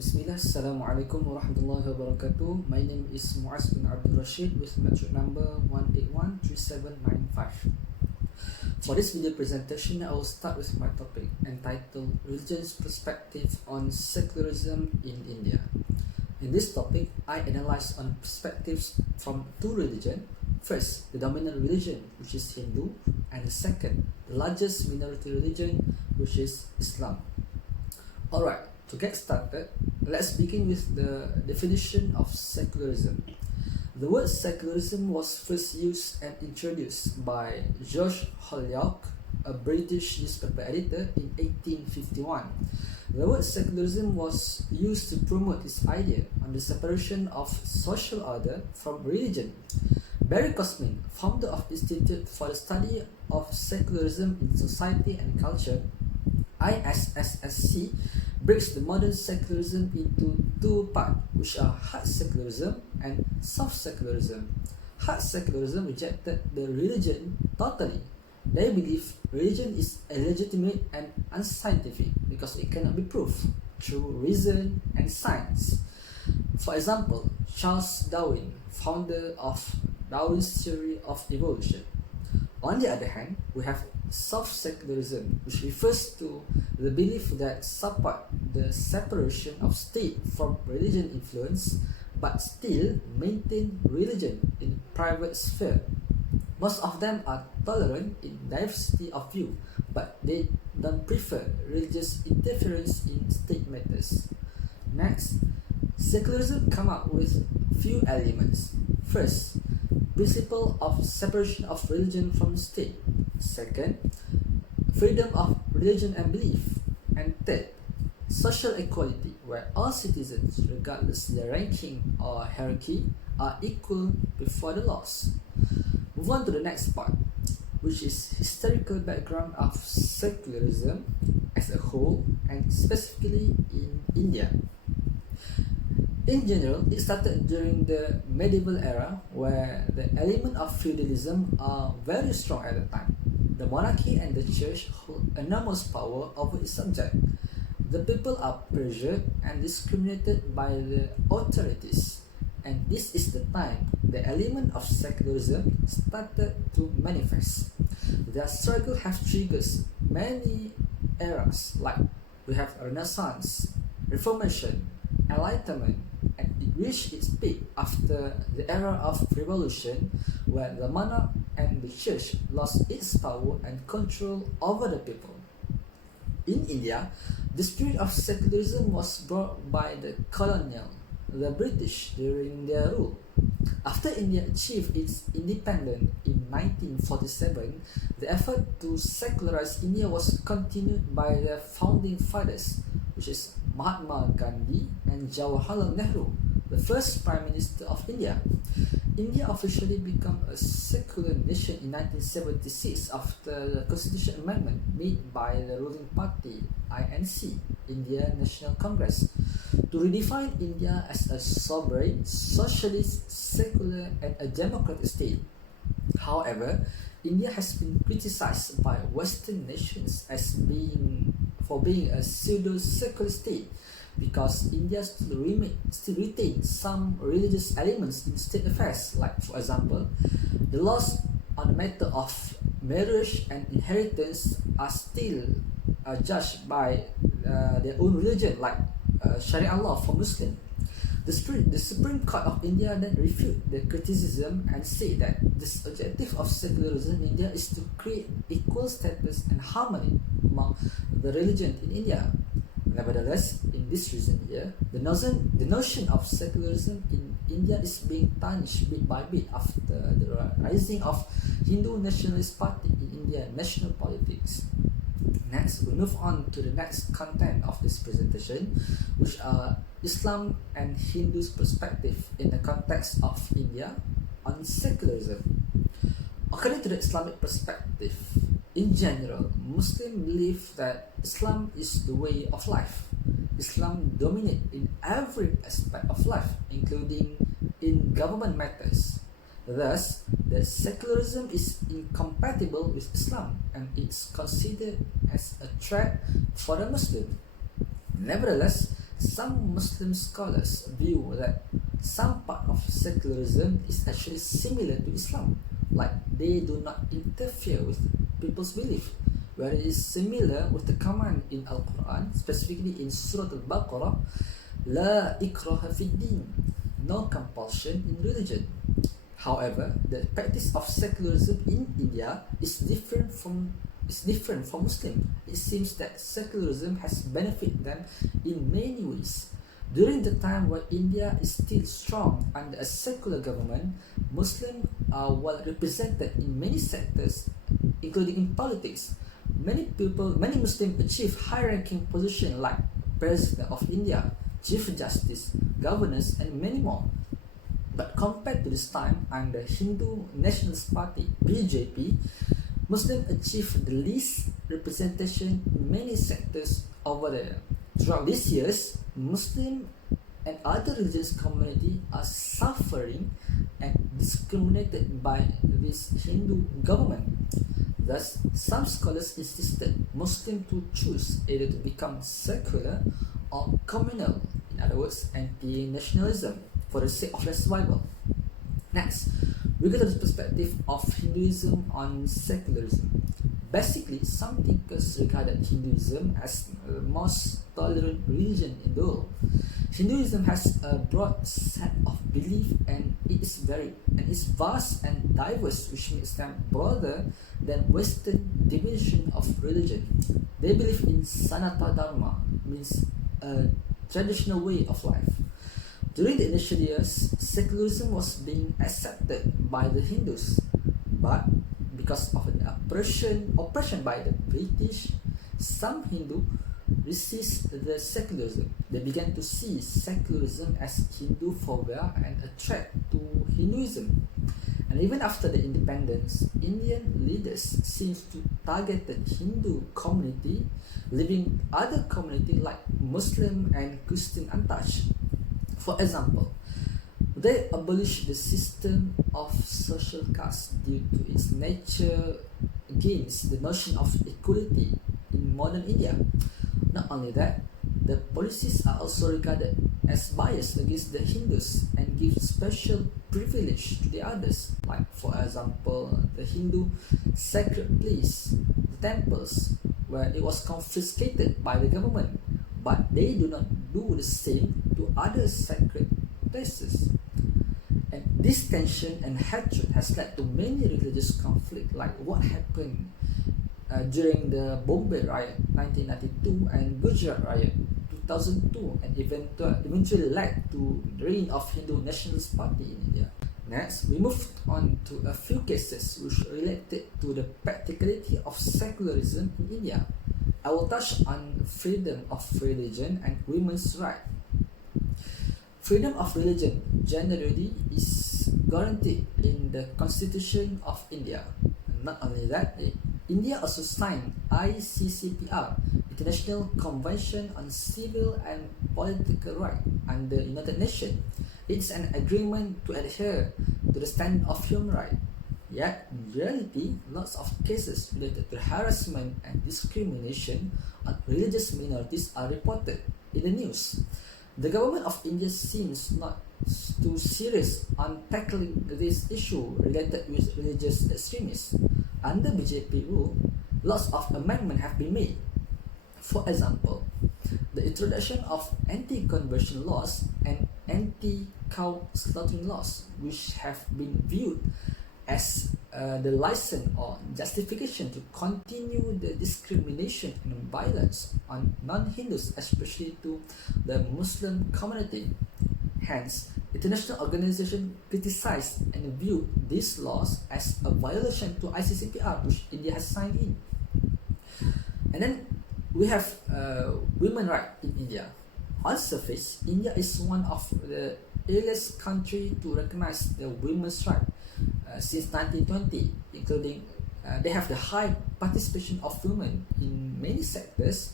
Bismillah, Assalamualaikum warahmatullahi wabarakatuh. My name is Muaz bin Abdul Rashid with metric number 1813795. For this video presentation, I will start with my topic entitled Religion's Perspective on Secularism in India. In this topic, I analyze on perspectives from two religions. First, the dominant religion, which is Hindu, and the second, the largest minority religion, which is Islam. Alright, to get started, let's begin with the definition of secularism. The word secularism was first used and introduced by George Holyoake, a British newspaper editor, in 1851. The word secularism was used to promote his idea on the separation of social order from religion. Barry Cosmin, founder of Institute for the Study of Secularism in Society and Culture, ISSSC, breaks the modern secularism into two parts, which are hard secularism and soft secularism. Hard secularism rejected the religion totally. They believe religion is illegitimate and unscientific because it cannot be proved through reason and science. For example, Charles Darwin, founder of Darwin's theory of evolution. On the other hand, we have soft secularism, which refers to the belief that support the separation of state from religion influence, but still maintain religion in private sphere. Most of them are tolerant in diversity of view, but they don't prefer religious interference in state matters. Next, secularism come up with few elements. First, principle of separation of religion from state. Second, freedom of religion and belief. And third, social equality, where all citizens, regardless their ranking or hierarchy, are equal before the laws. Move on to the next part, which is historical background of secularism as a whole and specifically in India. In general, it started during the medieval era, where the element of feudalism are very strong at the time. The monarchy and the church hold enormous power over its subject. The people are pressured and discriminated by the authorities, and this is the time the element of secularism started to manifest. Their struggle have triggered many eras, like we have Renaissance, Reformation, Enlightenment, and it reached its peak after the era of Revolution, where the monarch and the church lost its power and control over the people. In India, the spirit of secularism was brought by the the British, during their rule. After India achieved its independence in 1947, the effort to secularize India was continued by their founding fathers, which is Mahatma Gandhi and Jawaharlal Nehru, the first Prime Minister of India. India officially became a secular nation in 1976 after the Constitution Amendment made by the ruling party INC, Indian National Congress, to redefine India as a sovereign, socialist, secular, and a democratic state. However, India has been criticized by Western nations as being a pseudo-secular state, because India still retains some religious elements in state affairs, like for example, the laws on the matter of marriage and inheritance are still judged by their own religion, like Sharia law for Muslims. The Supreme Court of India then refuted the criticism and said that this objective of secularism in India is to create equal status and harmony among the religion in India. Nevertheless, in this reason here, the notion of secularism in India is being tarnished bit by bit after the rising of Hindu nationalist party in Indian national politics. Next, we move on to the next content of this presentation, which are Islam and Hindu's perspective in the context of India on secularism. According to the Islamic perspective, in general, Muslims believe that Islam is the way of life. Islam dominates in every aspect of life, including in government matters. Thus, the secularism is incompatible with Islam and is considered as a threat for the Muslim. Nevertheless, some Muslim scholars view that some part of secularism is actually similar to Islam, like they do not interfere with people's belief, where it is similar with the command in Al-Quran, specifically in Surah Al-Baqarah, La ikraha fid din, no compulsion in religion. However, the practice of secularism in India is different from Muslim. It seems that secularism has benefited them in many ways. During the time where India is still strong under a secular government, Muslims are well represented in many sectors, including in politics. Many Muslims achieve high-ranking positions like President of India, Chief Justice, Governors, and many more. But compared to this time under Hindu Nationalist Party (BJP), Muslims achieved the least representation in many sectors over there. Throughout these years, Muslim and other religious communities are suffering and discriminated by this Hindu government. Thus, some scholars insisted Muslims to choose either to become secular or communal, in other words, anti-nationalism, for the sake of their survival. Next, we go to the perspective of Hinduism on secularism. Basically, some thinkers regarded Hinduism as the most tolerant religion in the world. Hinduism has a broad set of beliefs and it is vast and diverse, which makes them broader than Western definition of religion. They believe in Sanatana Dharma, means a traditional way of life. During the initial years, secularism was being accepted by the Hindus, but because of the oppression by the British, some Hindu resist the secularism. They began to see secularism as Hindu phobia and a threat to Hinduism. And even after the independence, Indian leaders seems to target the Hindu community, leaving other communities like Muslim and Christian untouched. For example, they abolished the system of social caste due to its nature against the notion of equality in modern India. Not only that, the policies are also regarded as biased against the Hindus and give special privilege to the others, like for example the Hindu sacred place, the temples, where it was confiscated by the government, but they do not do the same to other sacred places. And this tension and hatred has led to many religious conflicts, like what happened during the Bombay riot 1992 and Gujarat riot 2002, and eventually led to the reign of Hindu Nationalist Party in India. Next, we moved on to a few cases which related to the practicality of secularism in India. I will touch on freedom of religion and women's rights. Freedom of religion generally is guaranteed in the Constitution of India. Not only that, India also signed ICCPR, International Convention on Civil and Political Rights, under United Nations. It's an agreement to adhere to the standard of human rights. Yet, in reality, lots of cases related to harassment and discrimination on religious minorities are reported in the news. The government of India seems not too serious on tackling this issue related with religious extremists. Under BJP rule, lots of amendments have been made. For example, the introduction of anti-conversion laws and anti-cow slaughtering laws, which have been viewed as the license or justification to continue the discrimination and violence on non-Hindus, especially to the Muslim community. Hence, international organizations criticized and viewed these laws as a violation to ICCPR, which India has signed in. And then we have women's rights in India. On surface, India is one of the earliest countries to recognize the women's rights since 1920, including they have the high participation of women in many sectors,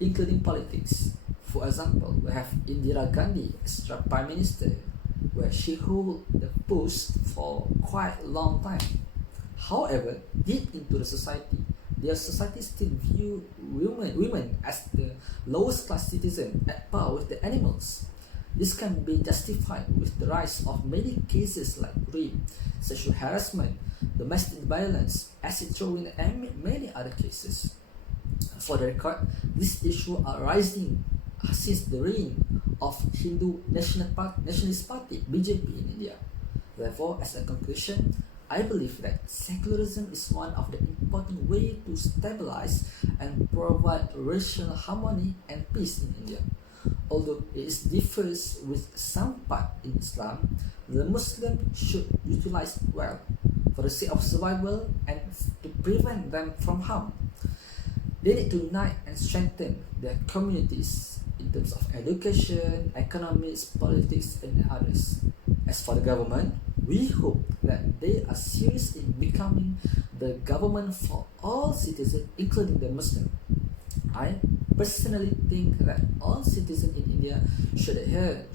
including politics. For example, we have Indira Gandhi as the Prime Minister, where she held the post for quite a long time. However, deep into the society, their society still view women as the lowest class citizen at par with the animals. This can be justified with the rise of many cases like rape, sexual harassment, domestic violence, acid throwing, and many other cases. For the record, these issues are rising since the reign of Hindu Nationalist Party (BJP) in India. Therefore, as a conclusion, I believe that secularism is one of the important ways to stabilize and provide racial harmony and peace in India. Although it differs with some part in Islam, the Muslim should utilize it well for the sake of survival and to prevent them from harm. They need to unite and strengthen their communities in terms of education, economics, politics, and others. As for the government, we hope that they are serious in becoming the government for all citizens, including the Muslim. I personally think that all citizens in India should adhere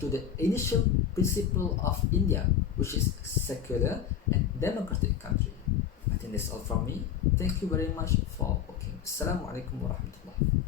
to the initial principle of India, which is secular and democratic country. I think that's all from me. Thank you very much for watching. Assalamualaikum warahmatullahi.